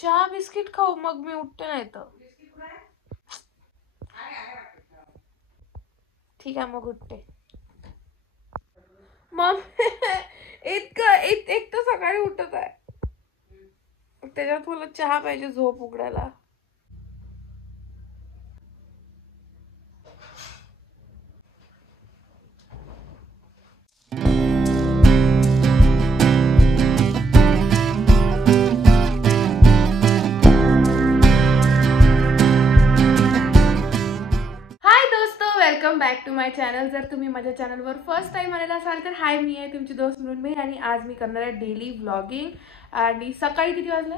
चहा बिस्किट खाऊ मग मी उठते नाही तर. ठीक आहे मग उठते. मग एक तर सकाळी उठत आहे, त्याच्यात मला चहा पाहिजे झोप उघडायला. Welcome back to my channel. जर तुम्ही माझ्या चॅनलवर फर्स्ट टाइम आलेला असाल तर हाय, मी आहे तुमची दोस्त मृण्मयी आणि आज मी करणार आहे डेली व्लॉगिंग. आणि सकाळी किती वाजले?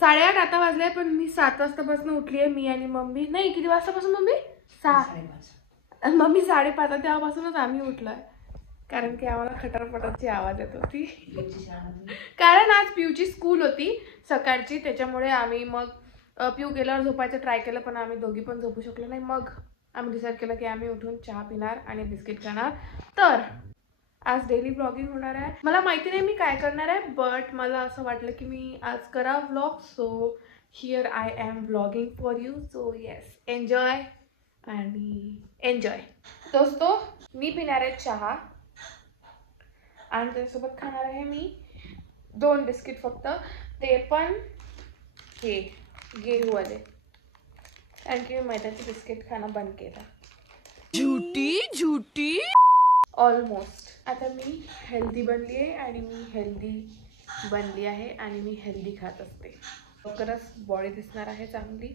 8:30 आता वाजले, पण मी 7 वाजतापासून उठली आहे. मी आणि मम्मी नाही, किती वाजतापासून मम्मी? 6. मम्मी 5:30 तेव्हापासूनच आम्ही उठलोय, कारण की आम्हाला खटरपटाची आवाज येत होती. कारण आज पिऊची स्कूल होती सकाळची, त्याच्यामुळे आम्ही मग पिऊ गेल्यावर झोपायचं ट्राय केलं, पण आम्ही दोघी पण झोपू शकलो नाही. मग आम्ही डिसाईड केलं की आम्ही उठून चहा पिणार आणि बिस्किट खाणार. तर आज डेली व्लॉगिंग होणार आहे. मला माहिती नाही मी काय करणार आहे, बट मला असं वाटलं की मी आज करा vlog. So here I am vlogging for you. So yes, enjoy आणि एन्जॉय. दोस्तो, मी पिणार आहे चहा आणि त्याच्यासोबत खाणार आहे मी 2 बिस्किट फक्त, ते पण हे गेहू वाले, कारण की मैद्याचे बिस्किट खाणं बंद केलं. झूठी ऑलमोस्ट. आता मी हेल्दी बनली आहे आणि मी हेल्दी बनली आहे आणि मी हेल्दी खात असते. लवकरच बॉडी दिसणार आहे चांगली.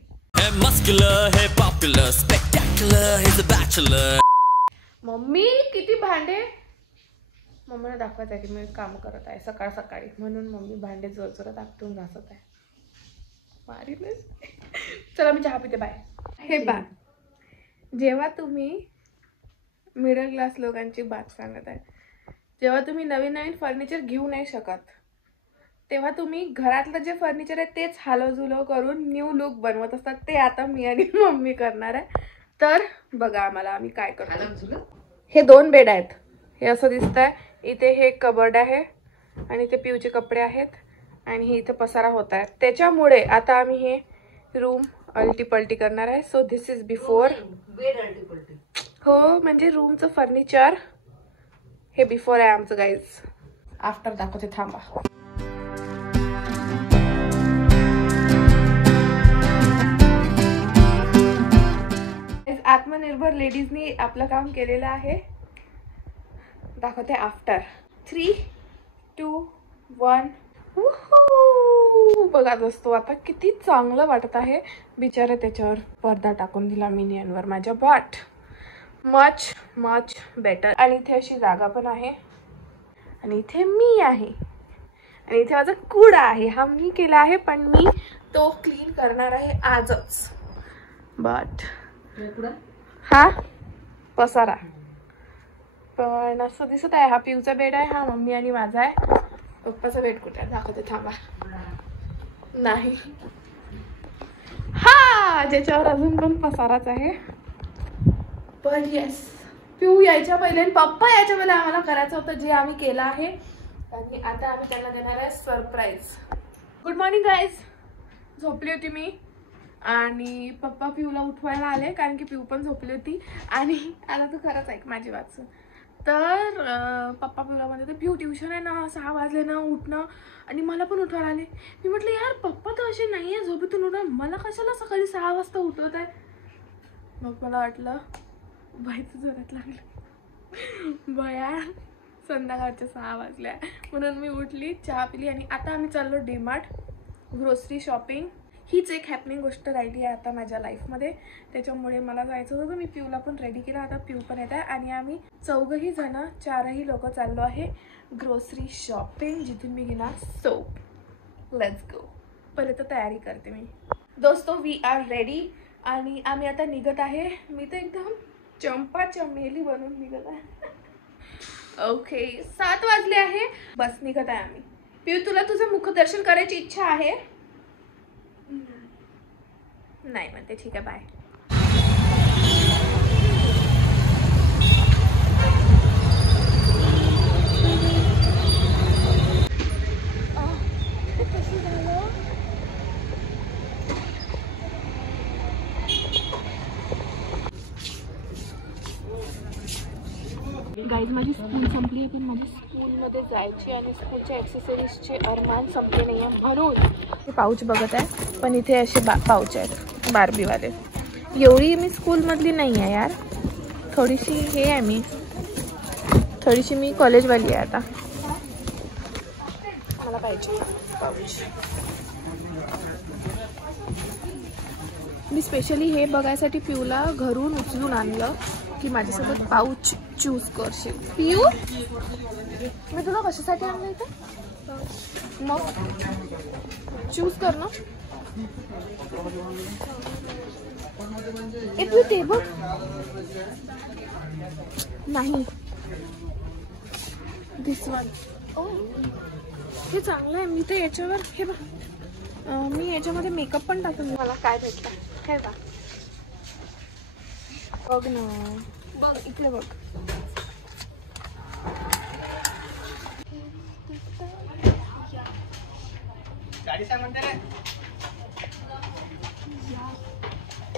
मम्मी किती भांडे, मम्मीला दाखवायचं आहे की मी काम करत आहे सकाळ सकाळी, म्हणून मम्मी भांडे जोरजोरात आपटून घासत आहे. मारीलच. चला मी चहा पिते, बाय. हे बा, जेव्हा तुम्ही मिडल क्लास लोकांची बात सांगत आहे, जेव्हा तुम्ही नवीन नवीन फर्निचर घेऊ नाही शकत, तेव्हा तुम्ही घरातलं जे फर्निचर आहे तेच हालवजुलव करून न्यू लुक बनवत असतात. ते आता मी आणि मम्मी करणार आहे. तर बघा आम्हाला आम्ही काय करतो. हे 2 बेड आहेत, हे असं दिसत आहे. इथे हे कबर्ड आहे आणि इथे पिऊचे कपडे आहेत आणि हे इथे पसारा होत आहे. त्याच्यामुळे आता आम्ही हे रूम अल्टीपल्टी करणार आहे. So this is before. हो, म्हणजे रूमचं फर्निचर हे बिफोर आहे आमचं गाईज. आफ्टर दाखवते, थांबा. आत्मनिर्भर लेडीजनी आपलं काम केलेलं आहे. दाखवते आफ्टर. 3, 2, 1. बघा दोस्तो, आता किती चांगलं वाटत आहे. बिचारे त्याच्यावर पडदा टाकून दिला मिनियनवर माझ्या, बट मच मच बेटर. आणि इथे अशी जागा पण आहे आणि इथे मी आहे आणि इथे माझा कुडा आहे. हा मी केला आहे, पण मी तो क्लीन करणार आहे आजच. बट हा पसारा पण असं दिसत आहे. हा पिऊचा बेड आहे, हा मम्मी आणि माझा आहे. पप्पाचा बेड कुठे आहे दाखवते, थांबा. नाही, हा ज्याच्यावर अजून पण पसाराच आहे. पण येस, पिऊ यायच्या पहिले आणि पप्पा यायच्या पहिले आम्हाला करायचं होतं, जे आम्ही केलं आहे. आणि आता आम्ही त्यांना देणार आहे सरप्राईज. Good morning guys. झोपली होती मी आणि पप्पा पिऊला उठवायला आले, कारण की पिऊ पण झोपली होती. आणि आता तू खरंच ऐक माझी वाच. तर पप्पा पिऊला म्हणते ते पिऊ ट्युशन आहे ना, 6 वाजले ना, उठणं. आणि मला पण उठवायला आले. मी म्हटलं यार पप्पा तर असे नाही आहे झोपेतून उठा, मला कशाला सकाळी 6 वाजता उठवत आहे. मग मला वाटलं बाईचं जोरात लागलं, बया संध्याकाळच्या 6 वाजल्या. म्हणून मी उठली, चहा पिली आणि आता आम्ही चाललो डीमार्ट, ग्रोसरी शॉपिंग. हीच एक हॅपनिंग गोष्ट राहिली आहे आता माझ्या लाईफमध्ये. त्याच्यामुळे मला जायचं होतं, मी पिऊला पण रेडी केला. आता पिऊ पण येत आहे आणि आम्ही 4ही जण 4ही लोक चाललो आहे ग्रोसरी शॉपिंग, जिथून मी घेणार सोप. Let's go. पहिले तर तयारी करते मी. दोस्तो, वी आर रेडी आणि आम्ही आता निघत आहे. मी तर एकदम चंपा चमेली बनून निघत आहे. ओके, 7 वाजले आहे, बस निघत आहे आम्ही. पिऊ, तुला तुझं मुखदर्शन करायची इच्छा आहे? नाही म्हणते, ठीक आहे, बाय. कसं झालं गाईज माझी स्कूल संपली आहे, पण माझी स्कूलमध्ये जायची आणि स्कूलच्या ॲक्सेसरीजचे अरमान संपले नाही आहे म्हणून हे पाऊच बघत आहे. पण इथे असे पाऊच आहेत बार्बीवाले. एवढी मी स्कूलमधली नाही आहे यार, थोडीशी हे आहे मी, थोडीशी मी कॉलेजवाली आहे आता. मला पाहिजे पाऊच. मी स्पेशली हे बघायसाठी पिऊला घरून उचलून आणलं की माझ्यासोबत पाऊच चूज करशील. पिऊ मी तुला कशासाठी आणलं इथे, मग चूज कर ना. ए पिऊ ते बघ, नाही दिस वन. ओ हे चांगलं आहे. मी तर याच्यावर हे बघ, मी याच्यामध्ये मेकअप पण टाकून. मला काय भेटलं हे बघ, बघ ना, बघ इकडे बघ.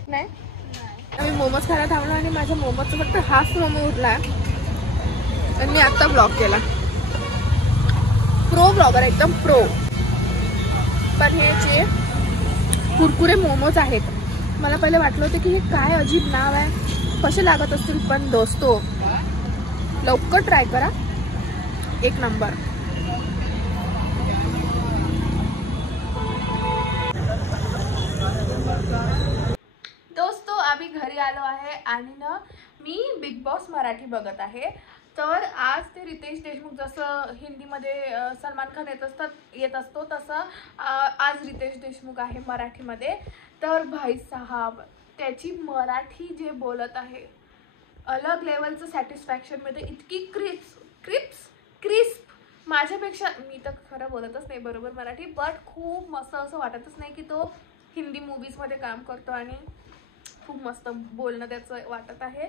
नाही आम्ही मोमोज खायला थांबलो आणि माझ्या मोमोजचा फक्त हाच मोमो उरला आणि मी आत्ता ब्लॉग केला. प्रो ब्लॉगर एकदम प्रो. पण हे जे कुरकुरे मोमोज आहेत, मला पहिले वाटलं होतं की हे काय अजीब नाव आहे, कसे लागत असतील, पण दोस्तो लवकर ट्राय करा, एक नंबर. दोस्तो आम्ही घरी आलो आहे आणि ना मी बिग बॉस मराठी बघत आहे. तर आज ते रितेश देशमुख जसं हिंदीमध्ये सलमान खान येत असतो तसं आज रितेश देशमुख आहे मराठीमध्ये. तर भाई साहब त्याची मराठी जे बोलत आहे अलग लेवलचं सॅटिस्फॅक्शन मिळतं. इतकी क्रिस्प माझ्यापेक्षा, मी तर खरं बोलतच नाही बरोबर मराठी, बट खूप मस्त असं वाटतच नाही की तो हिंदी मूवीजमध्ये काम करतो आणि खूप मस्त बोलणं त्याचं वाटत आहे.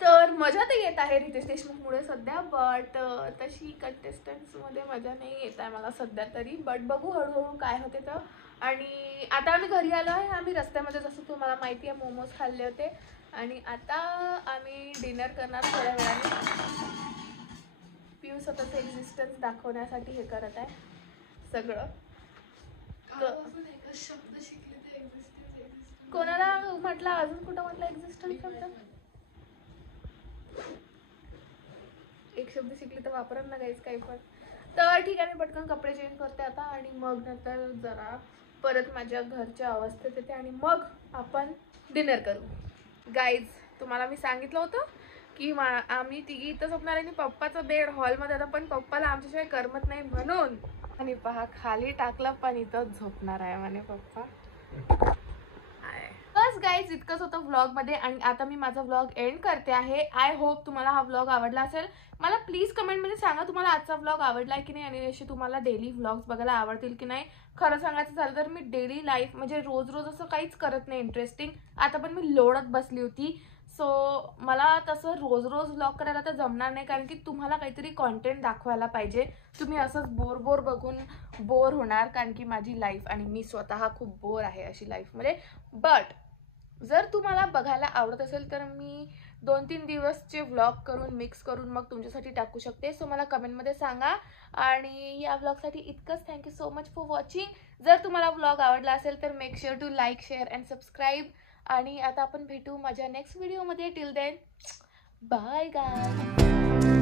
तर मजा तर येत आहे रितेश देशमुखमुळे सध्या, बट तशी कंटेस्टंट्समध्ये मजा नाही येत आहे मला सध्या तरी. बट बघू हळूहळू काय होते तर. आणि आता आम्ही घरी आलो आहे. आम्ही रस्त्यामध्ये जसं तुम्हाला माहिती आहे मोमोज खाल्ले होते आणि आता आम्ही डिनर करणार थोड्या वेळाने. पिऊ स्वतःचं एक्झिस्टन्स दाखवण्यासाठी हे करत आहे सगळं. कोणाला म्हटलं, अजून कुठं म्हटलं एक्झिस्टन्स शब्द? एक शब्द शिकले तर वापरत ना गाईज काही पण. तर ठीक आहे, मी पटकन कपडे चेंज करते आता आणि मग नंतर जरा परत माझ्या घरच्या अवस्थेत येते आणि मग आपण डिनर करू. गाईज तुम्हाला मी सांगितलं होतं की आम्ही तिघी इथं झोपणार आणि पप्पाचा बेड हॉलमध्ये आता, पण पप्पाला आमच्याशिवाय करमत नाही म्हणून. आणि पहा खाली टाकलं पण इथंच झोपणार आहे म्हणे पप्पा. बस गाईज इतकंच होतं व्लॉगमध्ये आणि आता मी माझा व्लॉग एंड करते आहे. आय होप तुम्हाला हा व्लॉग आवडला असेल. मला प्लीज कमेंटमध्ये सांगा तुम्हाला आजचा व्लॉग आवडला आहे की नाही आणि असे तुम्हाला डेली व्लॉग्स बघायला आवडतील की नाही. खरं सांगायचं झालं तर मी डेली लाईफ म्हणजे रोज रोज असं काहीच करत नाही इंटरेस्टिंग. आता पण मी लोळत बसली होती. सो मला तसं रोज रोज व्लॉग करायला तर जमणार नाही, कारण की तुम्हाला काहीतरी कॉन्टेंट दाखवायला पाहिजे. तुम्ही असंच बोर बघून बोर होणार, कारण की माझी लाईफ आणि मी स्वतः खूप बोर आहे अशी लाईफमध्ये. बट जर तुम्हाला बघायला आवडत असेल तर मी 2-3 दिवसचे व्लॉग करून मिक्स करून मग तुमच्यासाठी टाकू शकते. सो मला कमेंटमध्ये सांगा. आणि या व्लॉगसाठी इतकंच. Thank you so much for watching. जर तुम्हाला व्लॉग आवडला असेल तर make sure to like, share and subscribe. आणि आता आपण भेटू माझ्या नेक्स्ट व्हिडिओमध्ये. टिल देन बाय गाय.